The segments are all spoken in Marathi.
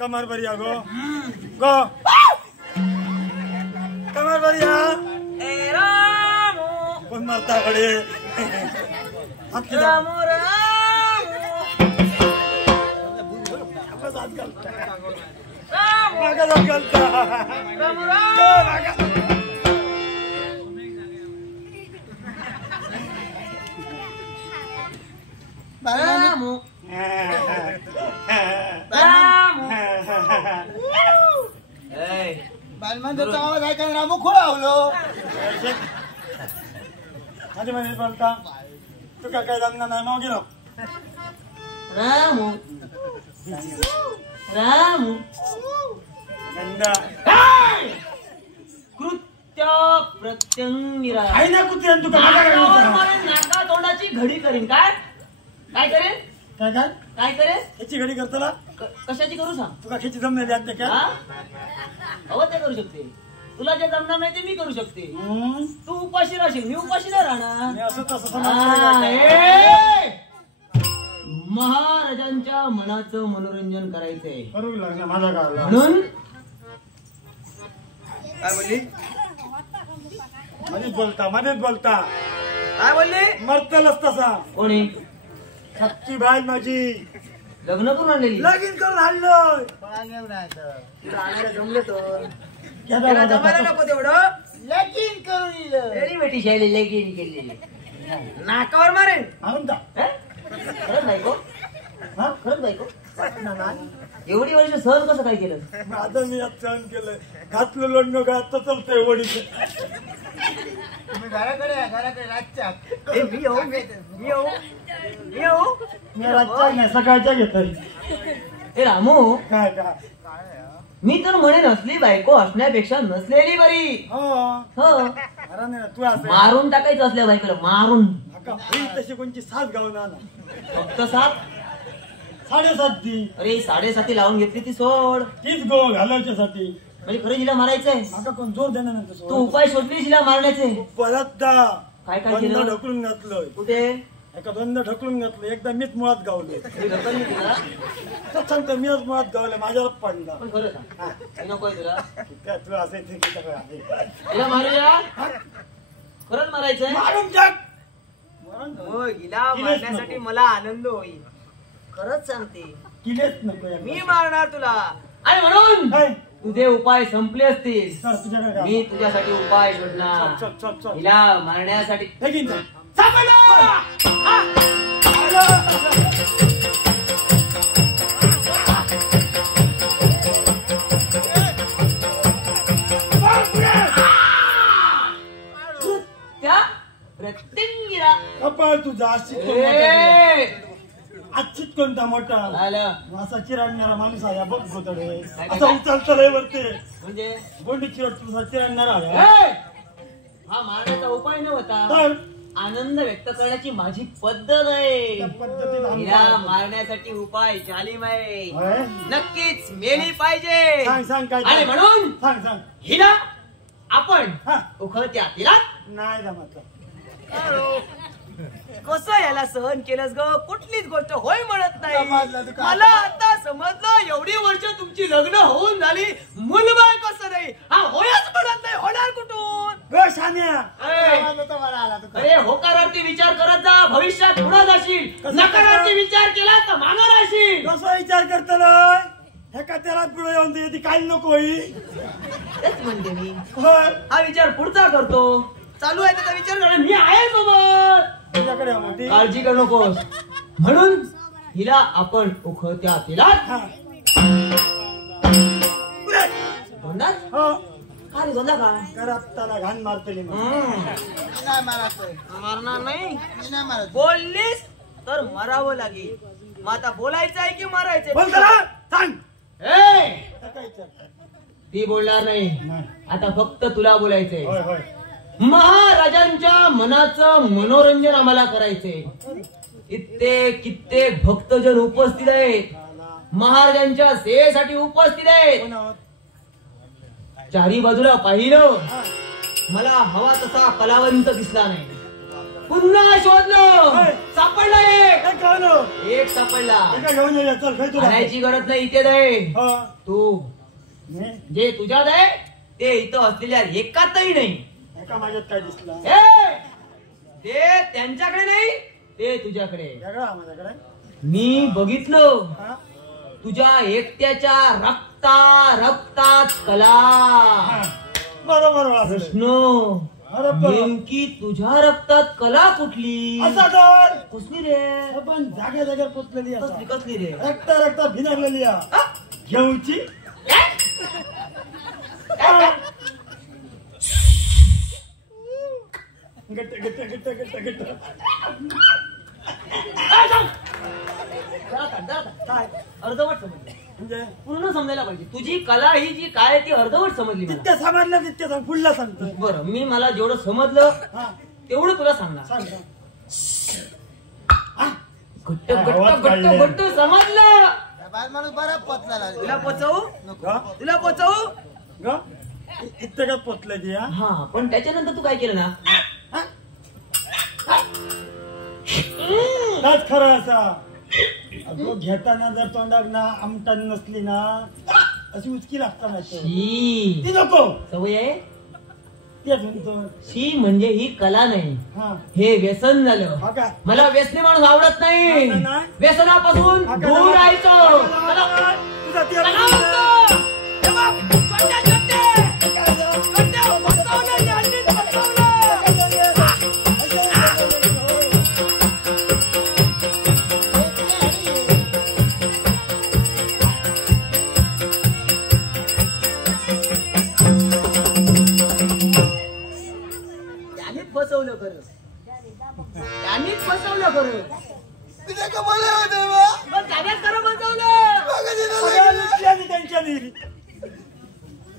कमर बढ़िया गो गो कमर बढ़िया कौन मारता खड़े रामू बालमांचा आवाज ऐकायला रामू खोळावलो माझे म्हणे बोलता तू काय जमणार नाही मग गेलो रामू रामू गंदा कृत्य प्रत्यंगिरा आहे ना कुत्र्या तू नाका तोंडाची घडी करीन काय काय करेन काय काय काय करेन त्याची घडी करतला कशाची करू सांग तुका खेची जमलेली असते का हो ते करू शकते तुला जे जमणार नाही ते मी करू शकते तू उपाशी राहशील मी उपाशी नाही राहणार असं तसं महाराजांच्या मनाचं मनोरंजन करायचंय करू लागला माझा गावाला म्हणून काय बोलली मध्येच बोलता काय बोलली मरतलच तसा कोणी सक्की बाय माझी लग्न करून आणलेली लगीन करून आणलोय जमलं तर जमायला जमायला नको तेवढं लगीन करून एडी बेटी शाळेला लगीन केलेली नाकावर मारेन आणून जा खरंच बायको खरंच बायको एवढी वर्ष सहन कसं काय केलं आता मी आज सहन केलंय घातलं लोणं घात चालतंय वडीच तुम्ही घराकडे रातच्या मी रातच्या नाही सकाळच्या घेतोय ए रामू काय काय मी तर म्हणेन असली बायको असण्यापेक्षा नसलेली बरी हो तू असं मारून टाकायचं असल्या बायकोला मारून तशी कोणची 7 गावून आणा फक्त 7 7.5 ती अरे 7.5 लावून घेतली ती सोड तीच गो घालायच्यासाठी म्हणजे खरं हिला मारायचंय आता कोण जोर देणार नाही तू उपाय शोधलीस हिला मारण्याचे परत दा काय काय बंद केलं ढकलून घातलं कुठे एका दोनदा ढकलून घातलं एकदा मीच मुळात गावले मी ढकलली तुला तर सांगतो मीच मुळात गावले माझ्यावर पडला पण खरं सांग हे नकोय तुला काय तू असं हिला मारूया खरंच मारायचंय मारून टाक हो हिला मारण्यासाठी मला आनंद होईल खरंच सांगते किलेच नको मी मारणार तुला आणि म्हणून काय? तुझे उपाय संपले असतील चल तुझ्याकडे काय? मी तुझ्यासाठी उपाय चल शोधणार चल चल चल हिला मारण्यासाठी लगीन जा. त्या प्रत्यंगिरा कपाळ तुझा आजचित कोणता मोठा झालं असा चिराडणारा माणूस आहे बघ गोतडे असा उचलतलंय वरते म्हणजे बोंडी चिरट तुझा चिराडणारा आहे हा मारण्याचा उपाय नव्हता तर आनंद व्यक्त करण्याची माझी पद्धत आहे. त्या पद्धतीत आम्ही हिला काय- मारण्यासाठी उपाय जालिम आहे. होय? नक्कीच मेली पाहिजे. सांग सांग काय आणि म्हणून सांग सांग. हिला आपण हा. उखळत्या तिला नाही जमत. कसं याला सहन केलंस ग? कुठलीच गोष्ट होय म्हणत समजलं नाही. तू काय? मला आता समजलं, एवढी वर्ष तुमची लग्न होऊन झाली, मुलबाळ कसं नाही, हा होयच म्हणत नाही, होणार कुठून? गो शान्या. ए. समजलं तर बरं आला तू. अरे होकारार्थी विचार करत जा, भविष्यात पुढे जाशील. कसं- नकारार्थी विचार केला तर मागे राहशील. कसं विचार करतलोय? हे का त्याला पुढे येऊन दे, ती काय नको होई. तेच म्हणते मी. होय. हा विचार पुढचा करतो. चालू आहे त्याचा विचार कर. मी आहे सोबत. तुझ्याकडे आहे मोठी. काळजी करू नकोस. म्हणून हिला आपण उखळत्या तिला हा. धोंडात हो. का रे धोंडा का? करपताना घाण मारतली मग. मारणार नाही. बोललीस तर मरावं लागेल. मग आता बोलायचं आहे की मारायचंय? बोल जरा. सांग. ए, काय विचार? ती बोलणार नाही. नाही. आता फक्त तुला बोलायचंय. होय होय. महाराजांच्या मनाचं मनोरंजन आम्हाला करायचंय. कित्येक भक्तजन उपस्थित आहेत. महाराजांच्या सेवेसाठी उपस्थित आहेत. कोण आहोत? चारी बाजूला पाहिलं, हा. मला हवा तसा कलावंत दिसला नाही. पुन्हा शोधलं, होय. सापडला एक. काय कळलं? एक सापडला. हे काय घेऊन ये, चल खाय तुला. आणायची गरज नाही, इथे दे. हो. तू नाही. जे तुझ्यात आहे ते इथं असलेल्या एकातही नाही. एका माझ्यात काय दिसलं? ए, ते त्यांच्याकडे नाही, ते तुझ्याकडे. वेगळा माझ्याकडे. मी बघितलं, हा. तुझ्या एकट्याच्या रक्तात कला. हा. बरोबर वाचलं. कृष्ण, बरोबर. नेमकी तुझ्या रक्तात कला कुठली? असा तर कसली रे? पण जाग्या जाग्यावर पोचलेली असा. कसली कसली रे? रक्ता रक्ता भिनरलेली आ. घेऊची. गट्ट गट्ट गट्ट गट्ट गट्ट. काय अर्धवट समजली? म्हणजे पूर्ण समजायला पाहिजे. तुझी कला ही जी काय ती अर्धवट समजली मला. तितक्या समजलं तितक्या सांग. पुढला सांगतोय. बरं, मी मला जेवढं समजलं हा. तेवढं तुला सांगणार. सांग सांग. घट्ट काय घट्ट आवाज घट्ट काढले? घट्ट समजलं. माणूस बरा पचला. तुला पचवू? ग? तुला पचवू? ग? इतकं काय पोचलं ती हा? हा, पण त्याच्यानंतर तू काय केलं ना? नाच खरं असा. अगं घेताना जर तोंडात ना आमटण नसली ना अशी उचकी लागता माहिती. शी ती नको. सवय आहे. तेच म्हणतो. शी म्हणजे ही कला नाही, हा. हे व्यसन झालं. हा का? मला व्यसनी माणूस आवडत नाही. नाही, नाही. व्यसनापासून हा का? दूर राहायचं. तुझा ती कला म्हणतो. हे बघ, छोट्या छोट्या. छोट्या भक्तावनं जास्तीत भक्तावनं. त्यानेच फसवलं खरं. त्यानेच फसवलं खरं. मग त्यानेच खरं फसवलं.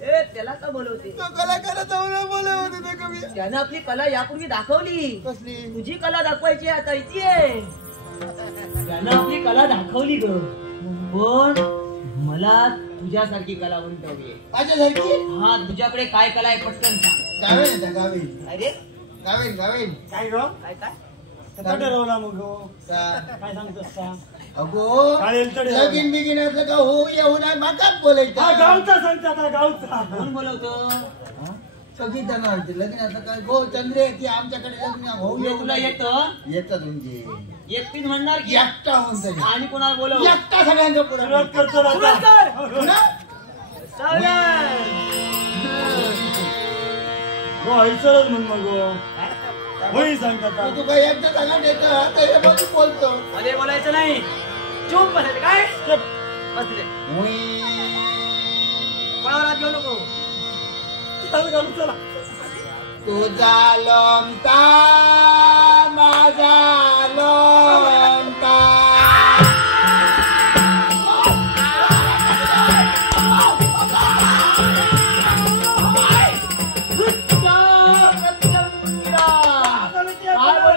ए, त्याला का बोलवते? त्यानं आपली कला यापूर्वी दाखवली. तुझी कला दाखवायची आता इथे आहे. त्यानं आपली कला दाखवली ग, पण मला तुझ्यासारखी कलावंत हवी आहे. हा, तुझ्याकडे काय कला आहे पटकन सांग. अरे काय ग? काय काय? कसा ठरवला मग हो? काय सांगतोस सांग. अगो चालेल तरी. लगीन बिगीन असलं का हो येऊ नाही माकाच बोलायचं. हा गावचा सांगते आता गावचा. कोण बोलवतो? सगळी जण म्हणते लगीन असलं काय हो चंद्रे ती आमच्याकडे लग्न हो हे येऊ तुला नाही. येतं? येतं म्हणजे एकटीच म्हणणार की एकटा होऊन तरी आणि कोणाला बोलव? एकटा सगळ्यांच्या पुढे सुरुवात करतो ना सुरुवात आता. कर. हो, ना? हो, ऐसरच म्हण मग हो. होई सांगता तू काय एकटा सगळ्यांना येतं आता हे बघ बोलतो मध्ये बोलायचं नाही. चूप बसायचं काय? बस तिथे. कोणावर हात घेऊ नको. चला. तुझा लोमता माझा लोमता काय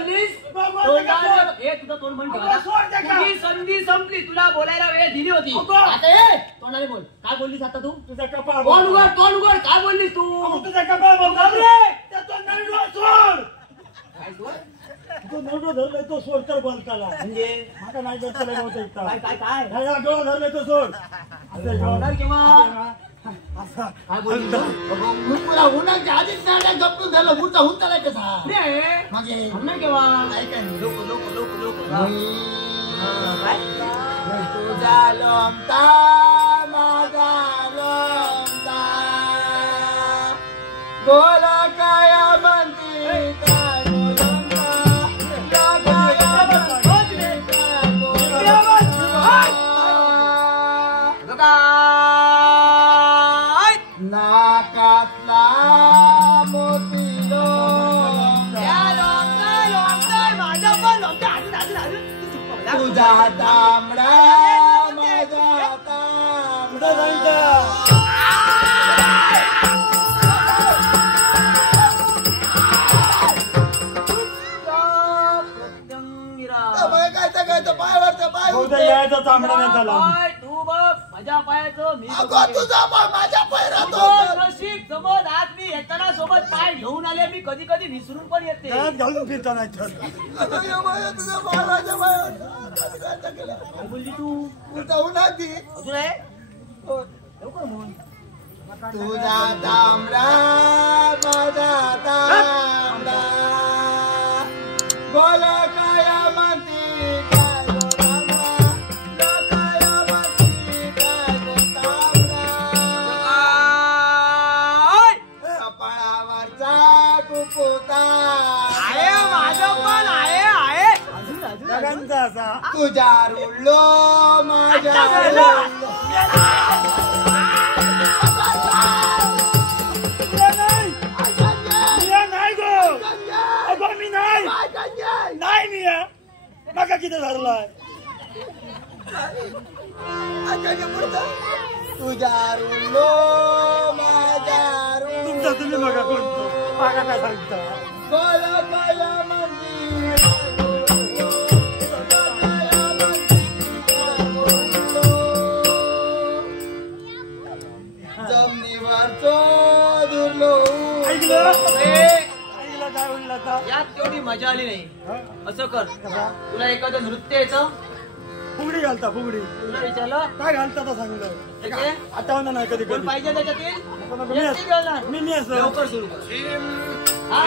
तोंड म्हणतो अगं, सोड ते का? तुझी संधी संपली, तुला बोलायला वेळ दिली होती. अगं. आता ये तोंडाने बोल. काय बोललीस आता तू? तुझा कपाळ तोंड उघड, तोंड उघड. काय बोललीस तू? तुझा कपाळ बघ रे. त्याचा नरडो सोड. काय सोड? तो नरडो धरलाय तो सोड तर बोलताला. म्हणजे आता नाही करता नव्हतं एकटा. काय काय काय ह्या डोळा धरलाय तो सोड. असं होणार केव्हा? असा काय बोललीस तू? मुकुला उन्हाच्या आधीच नाड्या गप्पून झालं मुर्ता होऊन चालाय कसा रे, मागे होणार केव्हा? ऐका ना. लोक हा. काय तुझा लोमता माझा लोमता बोल काय म्हणती काय लोमता लोकाया म्हणती काय लोमता. नाकातला मोती लोमता तुझा तांबडा माझा तांबडा. यायचा चांबडा नाही झाला. पाय तू बघ माझ्या पायाचं मी अगं तुझा पाय माझ्या पायरात तुझं नशीब जमत. आज मी येताना सोबत पाय घेऊन आले. मी कधी कधी विसरून पण येते. घरात घालून फिरता नाही तर. तुझा पाय माझ्या पायात काय बोलली तू? उलटा ती अजून आहे लवकर म्हण. तुझा तांबडा माझा तांबडा बोल काय म्हणती काय तांबडा लोकाया म्हणती काय तांबडा. कपाळावरचा कुकुता आहे माझं पण आहे. सगळ्यांचा असा. तुझ्या रुळलो माझ्या रुळलो. नाही मी नका किती धरलाय. तुझ्या रुळलो माझ्या तुमचा तुम्ही बघा कोणतो मागा काय सांगता. बोल काय म्हणती जमिनीवरचो दुर्लो. ऐकलं ऐकलं काय म्हणलं आता. यात तेवढी मजा आली नाही. हा? असं कर, कसा? तुला एखादं नृत्य यायचं फुगडी घालता फुगडी. तुला विचारलं काय घालता तर सांगलं. त्याचे आठवण नाही कधी कोण कधी. पाहिजे त्याच्यातील आता मग एकटी घेणार. मी असं. लवकर सुरू कर. हा?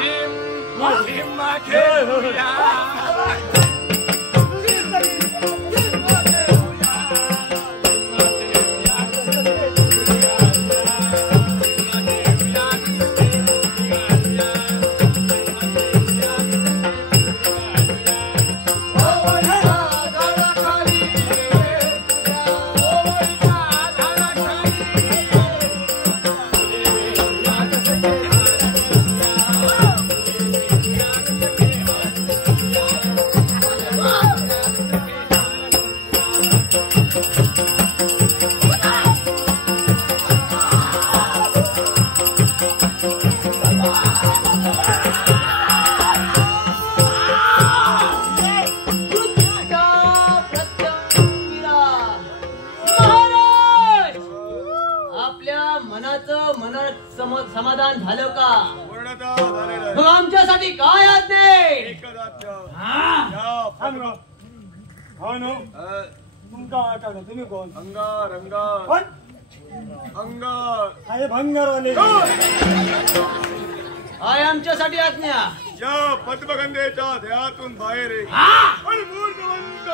समाधान झालं का? मग आमच्यासाठी काय आज्ञे? तुम्ही कोण? अंगार कोण? अंगार अरे भंगारवाले. काय आमच्यासाठी आज्ञा? या पद्मगंधेच्या देहातून बाहेर ये. पण मूर्तिवंत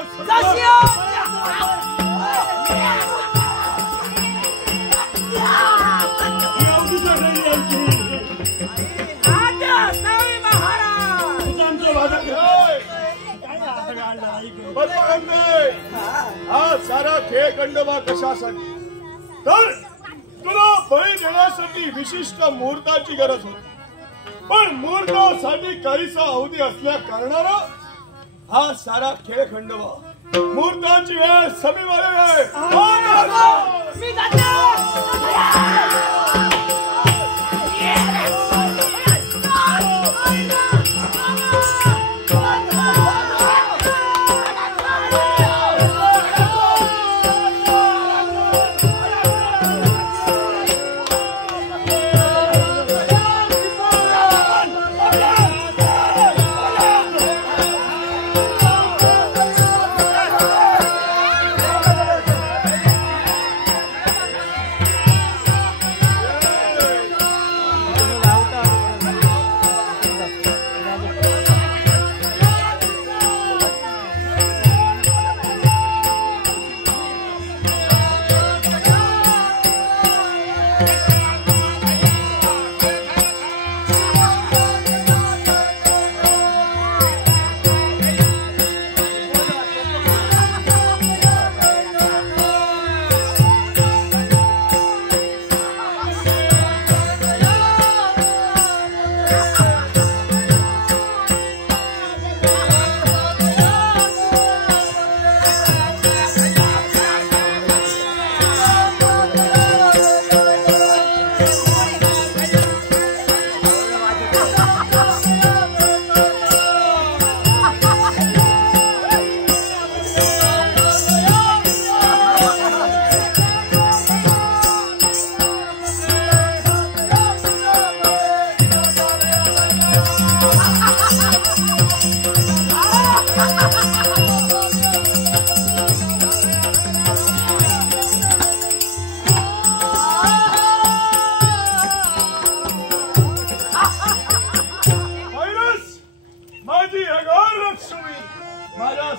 पद्मगंधे हा सारा खेळ खंडोबा कशासाठी? तर तुला बळी देण्यासाठी विशिष्ट मुहूर्ताची गरज होती. पण मुहूर्तासाठी काहीसा अवधी असल्या कारणानं हा सारा खेळ खंडोबा मुहूर्ताची वेळ समीप आलेली आहे. मी जाते.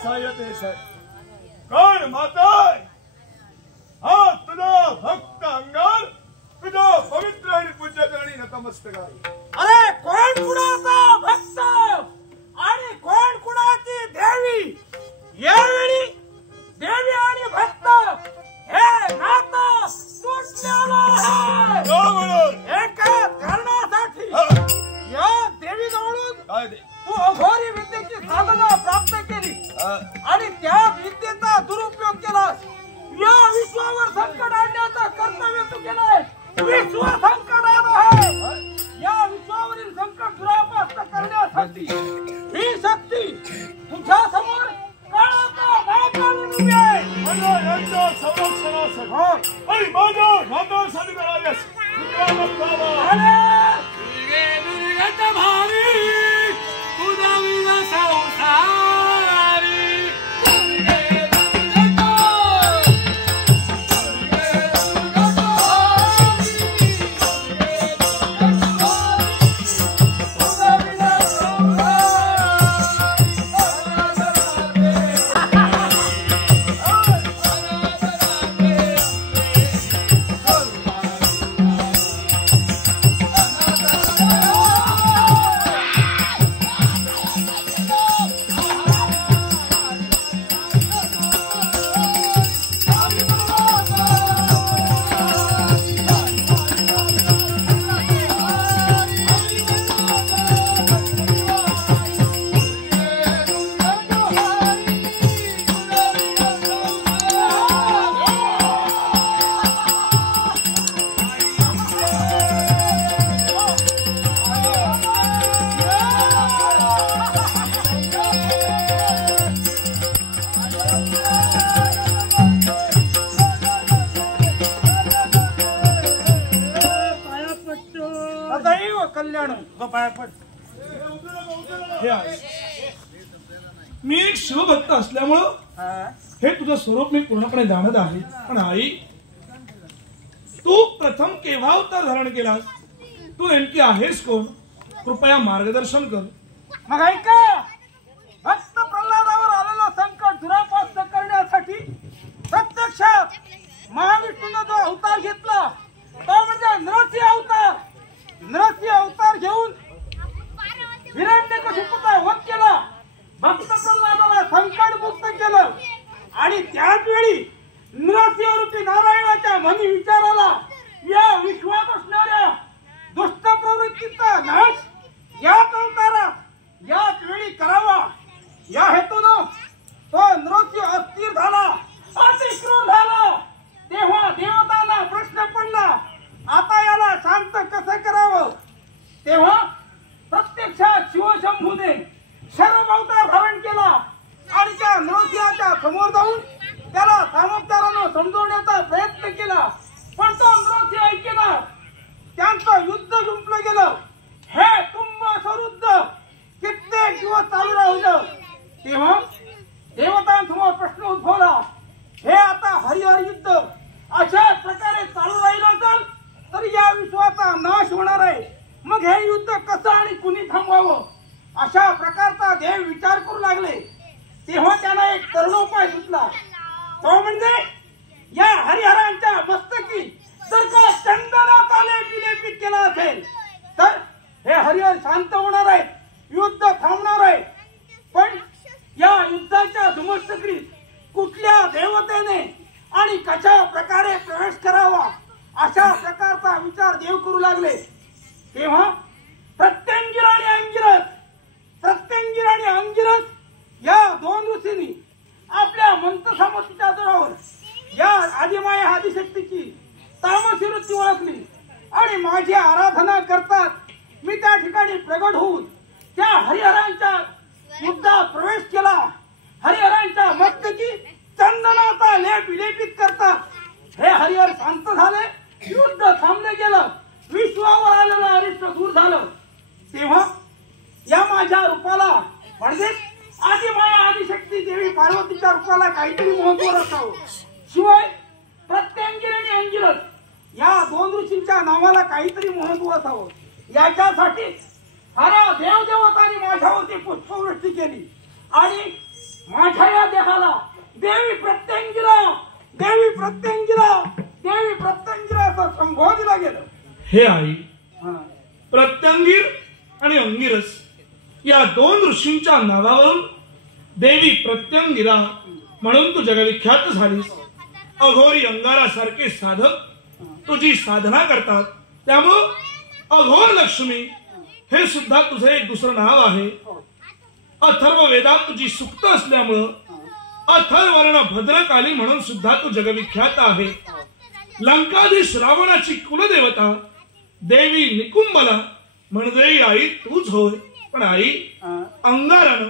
सायते सर कोण माताय हा तुझा भक्त अंगार तुझा पवित्र आणि पूज्य करणी नतमस्तक आहे. अरे कोण कुणाचा भक्त आणि कोण कुणाची देवी. यावेळी देवी आणि भक्त हे नातं तुटलेलं आहे. एका कारणासाठी या देवी जवळून काय दे तू अघोरी विद्येची साधना प्राप्त केली आणि त्या विद्येचा दुरुपयोग केलास. या विश्वावर संकट आणण्याचं कर्तव्य तू केलंय. विश्व संकट आहे. या विश्वावरील संकट दुरापास्त करण्यासाठी ही शक्ती तुझ्या समोर यांच्या संरक्षणासाठी आणि माझ्या नातासाठी करायस मी एक शिवभक्त असल्यामुळं हे तुझं स्वरूप मी पूर्णपणे जाणत आहे. पण आई तू प्रथम केव्हा अवतार धारण केलास. तू नेमकी आहेस कोण. कृपया मार्गदर्शन कर. मग ऐका भक्त प्रल्हादावर आलेलं संकट दुरापास्त करण्यासाठी प्रत्यक्षात महाविष्णूने जो अवतार घेतला तो म्हणजे नरसिंह अवतार. नरसिंह अवतार घेऊन हिरण्यकशिपूचा वध केला. भक्त प्रल्हादाला संकटमुक्त केलं आणि त्याच वेळी नरसिंह रूपी नारायणाच्या मनी विचाराला या विश्वात असणाऱ्या दुष्ट प्रवृत्तीचा नाश याच अवतारात याच वेळी करावा या हेतून तो नरसिंह अस्थिर झाला, अतिक्रूर झाला. तेव्हा देवतांना प्रश्न पडला आता याला शांत कसं करावं. तेव्हा प्रत्यक्षात शिवशंभूने शरभ अवतार धारण केला आणि त्या नरसिंहाच्या समोर जाऊन त्याला सामोपचारानं समजवण्याचा प्रयत्न केला. पण तो नरसिंह ऐकेना. त्यांचं युद्ध जुंपलं गेलं. हे तुंब सरुद्ध कित्येक दिवस चालू राहिलं. तेव्हा देवतांसमोर प्रश्न उद्भवला हे आता हरिहर युद्ध अशा प्रकारे चालू राहिलं तर या विश्वाचा नाश होणार आहे. मग हे युद्ध कसं आणि कुणी थांबवावं अशा प्रकारचा देव विचार करू लागले. तेव्हा त्याला एक तरुणोपाय सुचला. तो म्हणजे या हरिहरांच्या मस्तकी जर का चंदनाचा लेपित केला असेल तर हे हरिहर शांत होणार आहे, युद्ध थांबणार आहे. पण या युद्धाच्या धुमश्चक्रीत कुठल्या देवतेने आणि कशा प्रकारे प्रवेश करावा अशा प्रकारचा विचार देव करू लागले. तेव्हा प्रत्यंगिर आणि अंगिरस या दोन ऋषींनी आपल्या मंत्रसामर्थ्याच्या जोरावर या आदिमाया आदिशक्तीची तामसी वृत्ती ओळखली आणि माझी आराधना करतात मी त्या ठिकाणी प्रगट होऊन त्या हरिहरांच्या युद्धात प्रवेश केला. हरिहरांच्या मस्तकी चंदनाचा लेप विलेपित करतात. हे हरिहर शांत झाले, युद्ध थांबले गेलं, विश्वावर आलेलं अरिष्ट दूर झालं. तेव्हा या माझ्या रूपाला म्हणजे आदिमाया आदिशक्ती देवी पार्वतीच्या रूपाला काहीतरी महत्व असावं. शिवाय प्रत्यंगिर आणि अंगिरस या दोन ऋषींच्या नावाला काहीतरी महत्व असावं. याच्यासाठी साऱ्या देवदेवतांनी माझ्यावरती पुष्पवृष्टी केली आणि माझ्या या देहाला देवी प्रत्यंगिरा देवी प्रत्यंगिरा देवी प्रत्यंगिरा असं संबोधलं गेलं. हे आई, हा. प्रत्यंगिर आणि अंगिरस या दोन ऋषींच्या नावावरून देवी प्रत्यंगिरा म्हणून तू जगविख्यात झालीस. अघोरी अंगारासारखे साधक तुझी साधना करतात, त्यामुळं अघोर लक्ष्मी हे सुद्धा तुझं एक दुसरं नाव आहे. अथर्व वेदात तुझी सुक्त असल्यामुळं अथर्वर्ण भद्रकाली म्हणून सुद्धा तू जगविख्यात आहे. लंकाधीश रावणाची कुलदेवता देवी निकुंभला म्हणजे आई तूच होय. पण आई, अंगारानं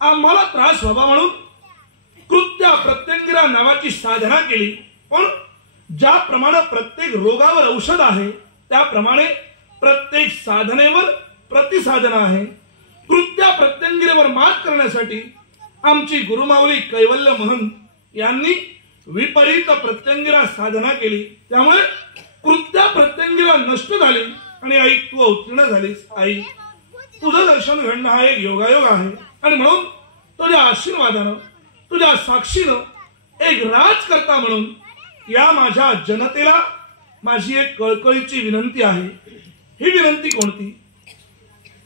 आम्हाला त्रास व्हावा म्हणून कृत्या प्रत्यंगिरा नावाची साधना केली. पण ज्याप्रमाणे प्रत्येक रोगावर औषध आहे त्याप्रमाणे प्रत्येक साधनेवर प्रतिसाधना आहे. कृत्या प्रत्यंगिरेवर मात करण्यासाठी आमची गुरुमाऊली कैवल्य महंत यांनी विपरीत प्रत्यंगिरा साधना केली. त्यामुळे कृत्या प्रत्यंगिरा नष्ट झाली आणि आई तू अवतीर्ण झालीस. आई, तुझं दर्शन घडणं हा एक योगायोग आहे आणि म्हणून तुझ्या आशीर्वादानं तुझ्या साक्षीनं एक राजकर्ता म्हणून या माझ्या जनतेला माझी एक कळकळीची विनंती आहे. ही विनंती कोणती?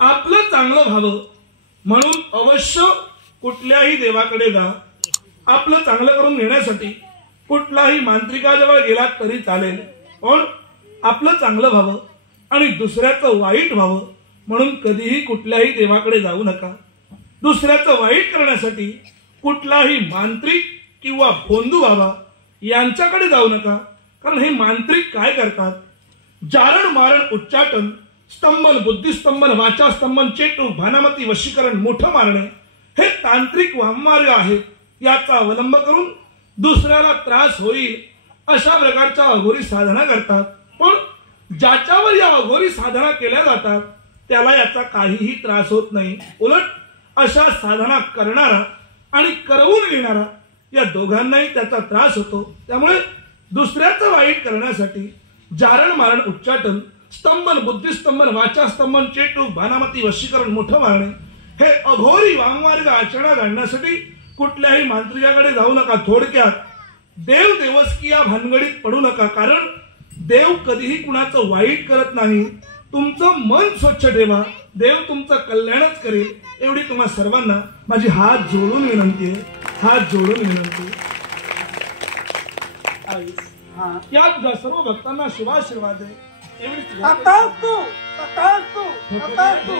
आपलं चांगलं व्हावं म्हणून अवश्य कुठल्याही देवाकडे जा. आपलं चांगलं करून घेण्यासाठी कुठलाही मांत्रिकाजवळ गेला तरी चालेल. पण आपलं चांगलं व्हावं आणि दुसऱ्याचं वाईट व्हावं म्हणून कधीही कुठल्याही देवाकडे जाऊ नका. दुसऱ्याचं वाईट करण्यासाठी कुठलाही मांत्रिक किंवा भोंदू बाबा यांच्याकडे जाऊ नका. कारण हे मांत्रिक काय करतात? जारण मारण उच्चाटन स्तंभन बुद्धिस्तंभन वाचास्तंभन चेटूक भानामती वशीकरण मोठं मारणे हे तांत्रिक वाममार्ग आहेत. याचा अवलंब करून दुसऱ्याला त्रास होईल अशा प्रकारच्या अघोरी साधना करतात. पण ज्याच्यावर या अघोरी साधना केल्या जातात त्याला याचा काहीही त्रास होत नाही. उलट अशा साधना करणारा आणि करवून घेणारा या दोघांनाही त्याचा त्रास होतो. त्यामुळे दुसऱ्याचं वाईट करण्यासाठी जारण मारण उच्चाटन स्तंभन बुद्धिस्तंभन वाचास्तंभन चेटूक भानामती वशीकरण मोठं मारणे हे अघोरी वाममार्ग आचरणात आणण्यासाठी कुठल्याही मांत्रिकाकडे जाऊ नका. थोडक्यात देव देवस्की या भानगडीत पडू नका. कारण देव कधीही कुणाचं वाईट करत नाही. तुमचं मन स्वच्छ ठेवा, देव तुमचं कल्याणच करेल एवढी तुम्हा सर्वांना माझी हात जोडून विनंती आहे. हात जोडून विनंती. या तुझ्या सर्व भक्तांना शुभाशीर्वाद आहे. एवढी तथास्तु, तथास्तु, तथास्तु.